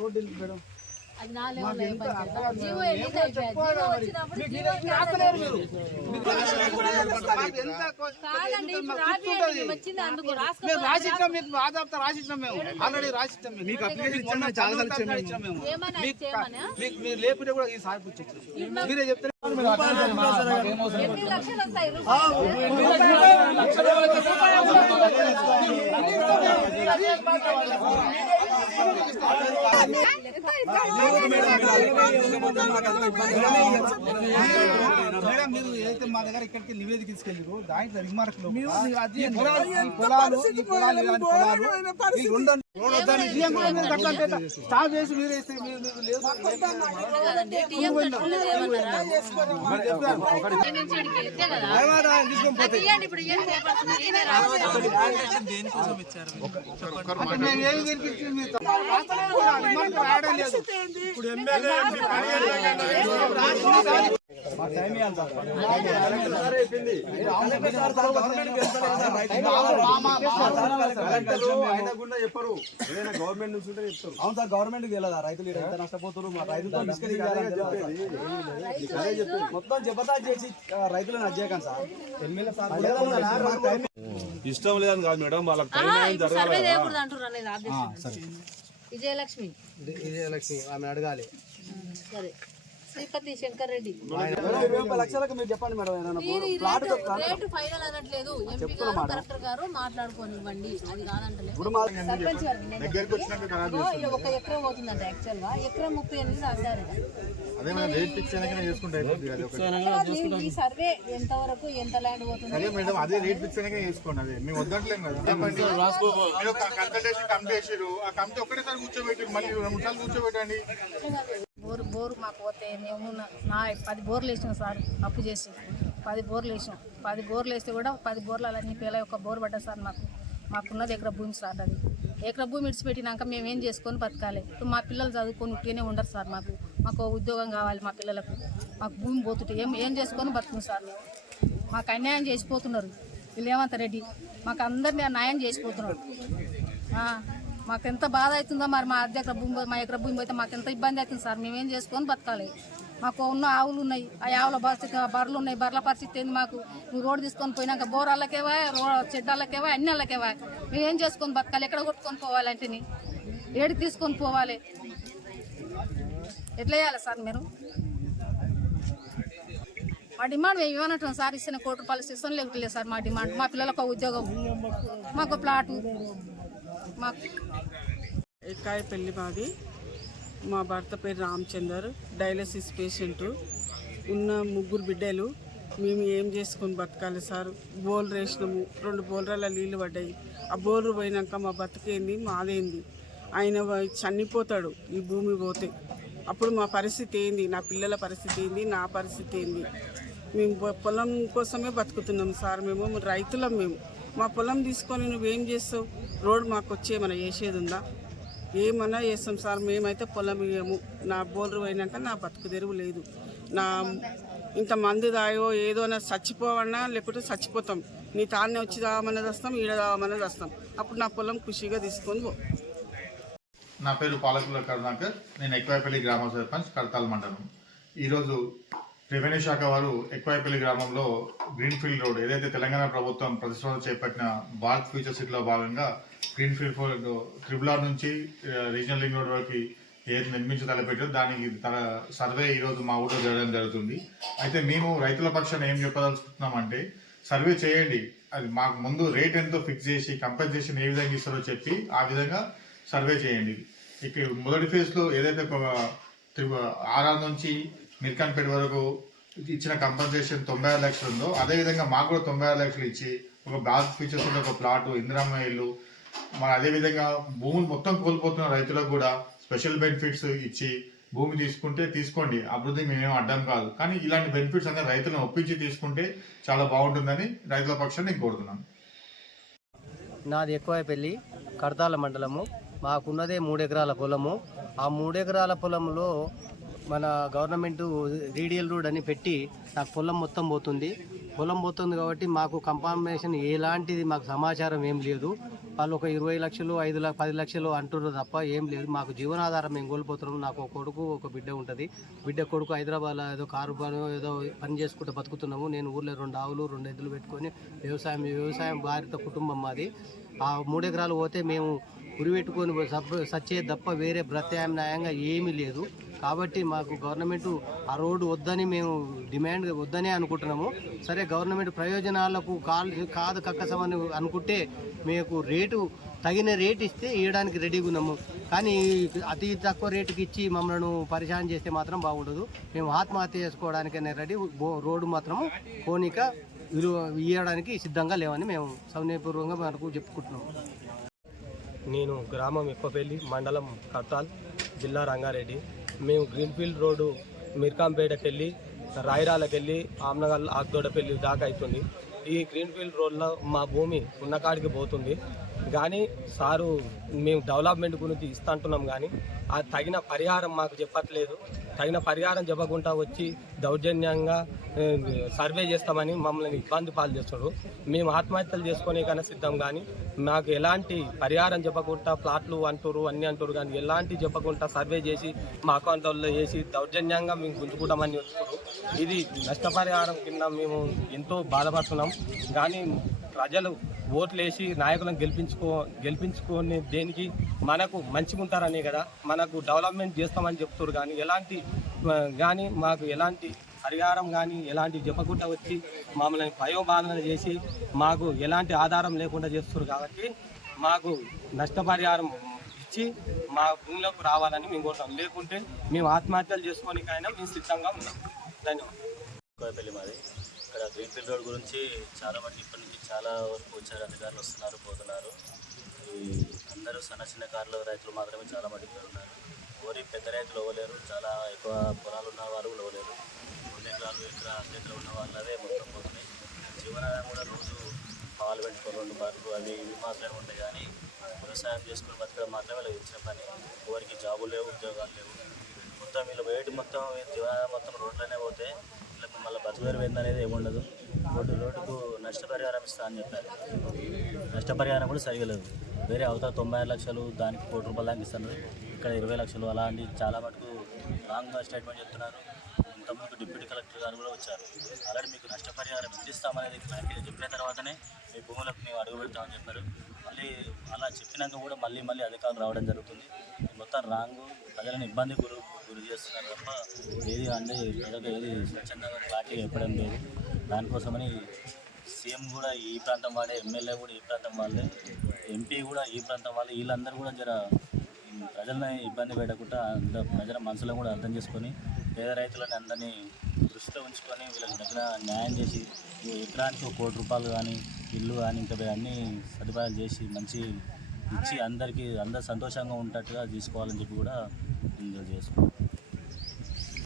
Road రాసిచ్చాం, మీకు ఆదాపు రాసిచ్చాం, మేము already రాసిచ్చాం. మీకు అప్లికేషన్ మీరు లేకుంటే కూడా ఈ సాగిపోవచ్చు. మీరే చెప్తారు. మేడం మీరు ఏదైతే మా దగ్గర ఇక్కడికి నివేదిక తీసుకెళ్ళారు దాంట్లో రిమార్కులు స్టాప్ చేసి మీరు ఇప్పుడు ఎమ్మెల్యే చెప్పరు ఏదైనా గవర్నమెంట్ నుంచి ఉంటే చెప్తారు. అవును సార్, గవర్నమెంట్ కి వెళ్ళదా రైతులు ఎంత నష్టపోతున్నారు, మా రైతులతో మొత్తం జబర్దస్త్ చేసి రైతులను అజ్జేయకండి సార్. ఎమ్మెల్యే సార్ ఇష్టం లేదని కాదు మేడం, వాళ్ళకి విజయలక్ష్మి ఆమె అడగాలి. సరే, శ్రీపతి శంకర్ రెడ్డి 20 లక్షలకు మీరు చెప్పండి మేడం. రేటు ఫైనల్ అనట్లేదు, ఎంపీ గారు కలెక్టర్ గారు మాట్లాడుకోనివ్వండి, అది కాదంటలేదు. సర్పంచ్ గారు 1 ఎకరం పోతుందంట. యాక్చువల్ గా ఎకరం 38 రాశారు. ఈ సర్వే ఎంత వరకు ఎంత ల్యాండ్ పోతుంది అదే రేట్ ఫిక్స్ అయినా చేసుకోండి. అదే మేము వద్దట్లేం కదా. కమిటీ చేసారు, ఆ కమిటీ ఒక్కటేసారి కూర్చోబెట్టారు, మళ్ళీ 2 సార్లు కూర్చోబెట్టండి. బోరు మాకు పోతే మేము 10 బోర్లు వేసాం సార్, అప్పు చేసి 10 బోర్లు వేసాం. 10 బోర్లు వేస్తే కూడా 10 బోర్లు అలా పేల ఒక బోర్ పడ్డా సార్. మాకున్నది ఎకరా భూమి సార్. అది ఎకరా భూమి ఇడిచిపెట్టినాక మేము ఏం చేసుకొని బతకాలి. ఇప్పుడు మా పిల్లలు చదువుకొని ఉట్టిగానే ఉండరు సార్. మాకు ఉద్యోగం కావాలి మా పిల్లలకు. మాకు భూమి పోతుంటే ఏం చేసుకొని బతుకుం సార్. మాకు అన్యాయం చేసిపోతున్నారు వీళ్ళు. ఏమంత రెడ్డి మాకు అందరినీ న్యాయం చేసిపోతున్నారు. మాకు ఎంత బాధ అవుతుందో మరి. మా ఎకర భూమి పోతే మాకు ఎంత ఇబ్బంది అవుతుంది సార్. మేమేం చేసుకొని బతకాలి. మాకు ఉన్న ఆవులు ఉన్నాయి, ఆ ఆవుల పరిస్థితి, బర్రెలు ఉన్నాయి, బర్రెల పరిస్థితి ఏంది మాకు. నువ్వు రోడ్డు తీసుకొని పోయినాక బోరాళ్ళకేవా, చెడ్డాళ్ళకేవా, అన్ని వాళ్ళకేవా. మేమేం చేసుకొని బతకాలి? ఎక్కడ కొట్టుకొని పోవాలంటే ఏడికి తీసుకొని పోవాలి? ఎట్లా వేయాలి సార్ మీరు? మా డిమాండ్ మేము ఏమన్నట్టు సార్, ఇచ్చిన ₹1 కోటి ఇస్తాం లేకపోతే సార్. మా డిమాండ్ మా పిల్లలకు ఉద్యోగం, మాకు ప్లాటు. మాకు ఎక్కాయ పెళ్లి మాది. మా భర్త పేరు రామచందర్, డయాలసిస్ పేషెంటు. ఉన్న 3 బిడ్డలు. మేము ఏం చేసుకొని బతకాలి సార్? బోర్లు వేసినాము, 2 బోర్ల నీళ్ళు పడ్డాయి. ఆ బోర్లు పోయినాక మా బతికేంది, మాదేంది? ఆయన చనిపోతాడు ఈ భూమి పోతే. అప్పుడు మా పరిస్థితి ఏంది? నా పిల్లల పరిస్థితి ఏంది? నా పరిస్థితి ఏంది? మేము పొలం కోసమే బతుకుతున్నాం సార్. మేము రైతులం. మా పొలం తీసుకొని నువ్వేం చేస్తావు? రోడ్ మాకు వచ్చి ఏమైనా చేసేది ఉందా? ఏమన్నా చేస్తాం సార్. మేమైతే పొలం ఇయ్యము. నా బోర్లు పోయినాక నా బతుకు తెరువు లేదు. నా ఇంతమంది దాయో ఏదోనా చచ్చిపోవన్నా లేకపోతే చచ్చిపోతాం. నీ తాన్నే వచ్చి దామన్నది వస్తాం, ఈడ దామన్నది వస్తాం. అప్పుడు నా పొలం ఖుషిగా తీసుకొని పో. నా పేరు పాలకుల కరుణాకర్, నేను ఎక్వాయిపల్లి గ్రామ సర్పంచ్, కడతాల్ మండలం. ఈరోజు రెవెన్యూ శాఖ వారు ఎక్వాయిపల్లి గ్రామంలో గ్రీన్ఫీల్డ్ రోడ్ ఏదైతే తెలంగాణ ప్రభుత్వం ప్రతి సంవత్సరం చేపట్టిన భారత్ ఫ్యూచర్ సిటీలో భాగంగా గ్రీన్ఫీల్డ్ RRR నుంచి రీజనల్ రింగ్ రోడ్ వరకు ఏది నిర్మించి తలపెట్టారు దానికి తన సర్వే ఈరోజు మా ఊళ్ళో జరగడం జరుగుతుంది. అయితే మేము రైతుల పక్షాన ఏం చెప్పదలుచుకుంటున్నామంటే, సర్వే చేయండి, అది మాకు ముందు రేట్ ఎంతో ఫిక్స్ చేసి కంపెన్సేషన్ ఏ విధంగా ఇస్తారో చెప్పి ఆ విధంగా సర్వే చేయండి. ఇక్కడ మొదటి ఫేజ్లో ఏదైతే RR నుంచి మిర్కాన్పేట వరకు ఇచ్చిన కంపెన్సేషన్ 96 లక్షలు ఉందో అదేవిధంగా మాకు కూడా 96 లక్షలు ఇచ్చి ఒక భారత్ ఫీచర్స్ ఉండే ఒక ప్లాటు, ఇందిరమ్మ ఇల్లు, మరి అదేవిధంగా భూములు మొత్తం కోల్పోతున్న రైతులకు కూడా స్పెషల్ బెనిఫిట్స్ ఇచ్చి భూమి తీసుకుంటే తీసుకోండి, అభివృద్ధికి మేమేం అడ్డం కాదు. కానీ ఇలాంటి బెనిఫిట్స్ అనేది రైతులను ఒప్పించి తీసుకుంటే చాలా బాగుంటుందని రైతుల పక్షాన్ని నేను కోరుతున్నాను. నాది ఎక్కువైపల్లి కడతాల మండలము. మాకున్నదే 3 ఎకరాల పొలము. ఆ 3 ఎకరాల పొలంలో మన గవర్నమెంట్ రీడియల్ రోడ్ అని పెట్టి నాకు పొలం మొత్తం పోతుంది. పొలం పోతుంది కాబట్టి మాకు కంపన్సేషన్ ఎలాంటిది మాకు సమాచారం ఏం లేదు. వాళ్ళు ఒక 20 లక్షలు 10 లక్షలు అంటున్నారు తప్ప ఏం లేదు. మాకు జీవనాధారం మేము కోల్పోతున్నాం. నాకు ఒక కొడుకు ఒక బిడ్డ ఉంటుంది. బిడ్డ కొడుకు హైదరాబాద్లో ఏదో కారు పని ఏదో పని చేసుకుంటూ బతుకుతున్నాము. నేను ఊర్లో 2 ఆవులు 2 ఎద్దులు పెట్టుకొని వ్యవసాయం భారిత కుటుంబం మాది. ఆ 3 ఎకరాలు పోతే మేము ఉరి పెట్టుకొని సచ్చేది తప్ప వేరే ప్రత్యామ్నాయంగా ఏమీ లేదు. కాబట్టి మాకు గవర్నమెంట్ ఆ రోడ్డు వద్దని మేము డిమాండ్ వద్దనే అనుకుంటున్నాము. సరే గవర్నమెంట్ ప్రయోజనాలకు కాదు కక్కసమని అనుకుంటే మీకు తగిన రేటు ఇస్తే ఇవ్వడానికి రెడీగా ఉన్నాము. కానీ అతి తక్కువ రేటుకి ఇచ్చి మమ్మల్ని పరిశాన్ చేస్తే మాత్రం బాగుండదు. మేము ఆత్మహత్య చేసుకోవడానికనే రెడీ. రోడ్డు మాత్రం కోనిక ఇవ్వడానికి సిద్ధంగా లేవని మేము సౌన్యపూర్వకంగా మనకు చెప్పుకుంటున్నాము. నేను గ్రామం ఎక్కువపల్లి, మండలం కర్తాల్, జిల్లా రంగారెడ్డి. మేము గ్రీన్ఫీల్డ్ రోడ్డు మిర్కాంపేటకి వెళ్ళి రాయిరాలకి వెళ్ళి ఆమ్నగల్ ఆగ్దోడపల్లి దాకా అవుతుంది. ఈ గ్రీన్ఫీల్డ్ రోడ్లో మా భూమి ఉన్న కాడికి పోతుంది. కానీ సారు మేము డెవలప్మెంట్ గురించి ఇస్తా అంటున్నాం, కానీ ఆ తగిన పరిహారం మాకు చెప్పట్లేదు. తగిన పరిహారం చెప్పకుండా వచ్చి దౌర్జన్యంగా సర్వే చేస్తామని మమ్మల్ని ఇబ్బంది పాలు చేస్తున్నారు. మేము ఆత్మహత్యలు చేసుకునే కన్నా సిద్ధం, కానీ మాకు ఎలాంటి పరిహారం చెప్పకుండా ప్లాట్లు అంటారు అన్నీ అంటారు, కానీ ఎలాంటి చెప్పకుండా సర్వే చేసి మా అకౌంట్లో వేసి దౌర్జన్యంగా మేము గుంజుకుంటామని చెప్తున్నారు. ఇది నష్టపరిహారం కింద మేము ఎంతో బాధపడుతున్నాం. కానీ ప్రజలు ఓట్లు వేసి నాయకులను గెలిపించుకొని దేనికి మనకు మంచిగా ఉంటారనే కదా, మనకు డెవలప్మెంట్ చేస్తామని చెప్తారు. కానీ మాకు ఎలాంటి పరిహారం కానీ ఎలాంటి చెప్పకుండా వచ్చి మమ్మల్ని భయోబాధన చేసి మాకు ఎలాంటి ఆధారం లేకుండా చేస్తారు. కాబట్టి మాకు నష్టపరిహారం ఇచ్చి మా భూమిలోకి రావాలని మేము కోరుతాం. లేకుంటే మేము ఆత్మహత్యలు చేసుకోనికైనా మేము సిద్ధంగా ఉన్నాం. ధన్యవాదాలు. మాది ఇక్కడ గ్రీన్ఫీల్డ్ రోడ్ గురించి చాలా మటుకు ఇప్పటి నుంచి చాలా వరకు వచ్చారు, అధికారులు వస్తున్నారు పోతున్నారు. అందరూ చిన్న కార్లు రైతులు మాత్రమే చాలా మటుకు ఉన్నారు. ఓరి పెద్ద రైతులు ఇవ్వలేరు, చాలా ఎక్కువ పొలాలు ఉన్న వాళ్ళు కూడా ఇవ్వలేరు. 2 ఎకరాలు ఎకరా ఉన్న వాళ్ళదే మొత్తం పోతున్నాయి. జీవనాధారం కూడా రోజు పాలు పెట్టుకొని 2 బర్రెలు అవి ఇవి మాత్రమే ఉంటాయి. కానీ వ్యవసాయం చేసుకుని బతకడం మాత్రమే వీళ్ళకి ఇచ్చిన పని. ఎవరికి జాబులు లేవు, ఉద్యోగాలు లేవు. మొత్తం వీళ్ళు వేటి మొత్తం జీవనాధారం మొత్తం రోడ్లనే పోతే వీళ్ళకి మళ్ళీ బతుకుదేరు అనేది ఏమి ఉండదు. రోడ్డుకు నష్టపరిహారం ఇస్తా అని చెప్పారు. నష్టపరిహారం కూడా సరిగా లేదు. వేరే అవతల 96 లక్షలు దానికి ₹1 కోటి దాకా ఇస్తున్నారు. ఇక్కడ 20 లక్షలు అలాంటి చాలా మటుకు రాంగ్ స్టేట్మెంట్ చెప్తున్నారు. ఇంతకుముందు డిప్యూటీ కలెక్టర్ గారు కూడా వచ్చారు. ఆల్రెడీ మీకు నష్టపరిహారం ఎంత ఇస్తామనేది క్లారిటీగా చెప్పిన తర్వాతనే మీ భూములకు మేము అడుగు పెడతామని చెప్పారు. మళ్ళీ అలా చెప్పినాక కూడా మళ్ళీ అధికారులు రావడం జరుగుతుంది. మొత్తం రాంగు ప్రజలను ఇబ్బంది గురి చేస్తున్నారు తప్ప ఏది అంటే ప్రజలకు ఏది స్వచ్ఛందంగా క్లారిటీగా చెప్పడం లేదు. దానికోసమని సీఎం కూడా ఈ ప్రాంతం వాడే, ఎమ్మెల్యే కూడా ఈ ప్రాంతం వాళ్ళే, ఎంపీ కూడా ఈ ప్రాంతం వాళ్ళే. వీళ్ళందరూ కూడా జర ప్రజలని ఇబ్బంది పెట్టకుండా ప్రజల మనసులను కూడా అర్థం చేసుకొని పేద రైతులని అందరినీ దృష్టిలో ఉంచుకొని వీళ్ళకి దగ్గర న్యాయం చేసి ఎకరానికి ₹1 కోటి కానీ ఇల్లు కానీ ఇంకా అన్ని సదుపాయాలు చేసి మంచి ఇచ్చి అందరూ సంతోషంగా ఉండేట్టుగా తీసుకోవాలని చెప్పి కూడా చేసుకుంటాం.